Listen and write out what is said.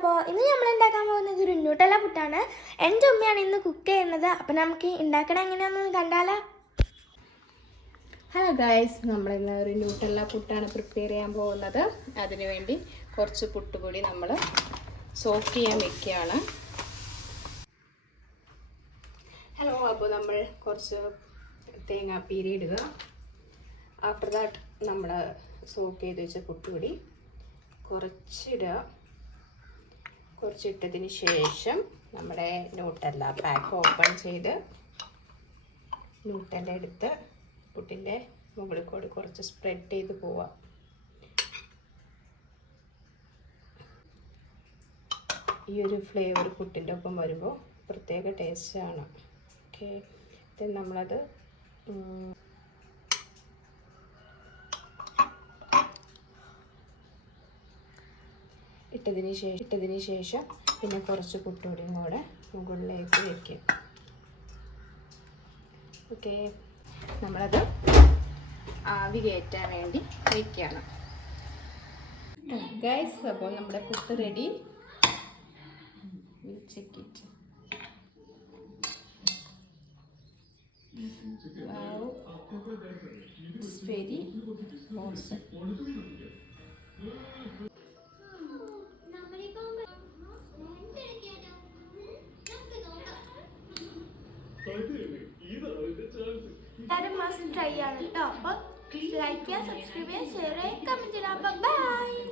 അപ്പോൾ ഇന്ന് നമ്മൾ ഉണ്ടാക്കാൻ പോകുന്നത് ഒരു ന്യൂട്ടല്ല പുട്ടാണ്. എൻ്റെ ഉമ്മയാണ് ഇന്ന് കുക്ക് ചെയ്യുന്നത്. അപ്പോൾ നമുക്ക് ഉണ്ടാക്കണം എങ്ങനെയാണെന്ന് കണ്ടാലോ. ഹലോ ഗായ്സ്, നമ്മളിന്ന് ഒരു ന്യൂട്ടല്ല പുട്ടാണ് പ്രിപ്പയർ ചെയ്യാൻ പോകുന്നത്. അതിനുവേണ്ടി കുറച്ച് പുട്ടുപൊടി നമ്മൾ സോക്ക് ചെയ്യാൻ വെക്കുകയാണ്. ഹലോ, അപ്പോൾ നമ്മൾ കുറച്ച് തേങ്ങാപ്പീരി ഇടുക. ആഫ്റ്റർ ദാറ്റ് നമ്മൾ സോക്ക് ചെയ്ത് വെച്ച പുട്ടുപൊടി കുറച്ചിടുക. കുറച്ചിട്ടതിന് ശേഷം നമ്മുടെ ന്യൂട്ടല്ല പാക്ക് ഓപ്പൺ ചെയ്ത് ന്യൂട്ടല്ല എടുത്ത് പുട്ടിൻ്റെ മുകളിൽ കൂടി കുറച്ച് സ്പ്രെഡ് ചെയ്ത് പോവാം. ഈ ഒരു ഫ്ലേവർ പുട്ടിൻ്റെ ഒപ്പം വരുമ്പോൾ പ്രത്യേക ടേസ്റ്റാണ്. ഓക്കെ, ഇത് നമ്മളത് ഇട്ടതിന് ശേഷം പിന്നെ കുറച്ച് പുട്ടുപൊടിയും കൂടെ മുകളിലേക്ക് വയ്ക്കും. ഓക്കെ, നമ്മളത് ആവി കയറ്റാൻ വേണ്ടി വയ്ക്കുകയാണ് ഗൈസ്. അപ്പോൾ നമ്മുടെ puttu ready. Check it. It's very മോശം. എല്ലാവരും മസ്റ്റ് ട്രൈ ആണ് കേട്ടോ. അപ്പോൾ ലൈക്ക് ചെയ്യുക, സബ്സ്ക്രൈബ് ചെയ്യുക, ഷെയർ ചെയ്യുക, കമൻറ്റ് ചെയ്യുക. ബൈ.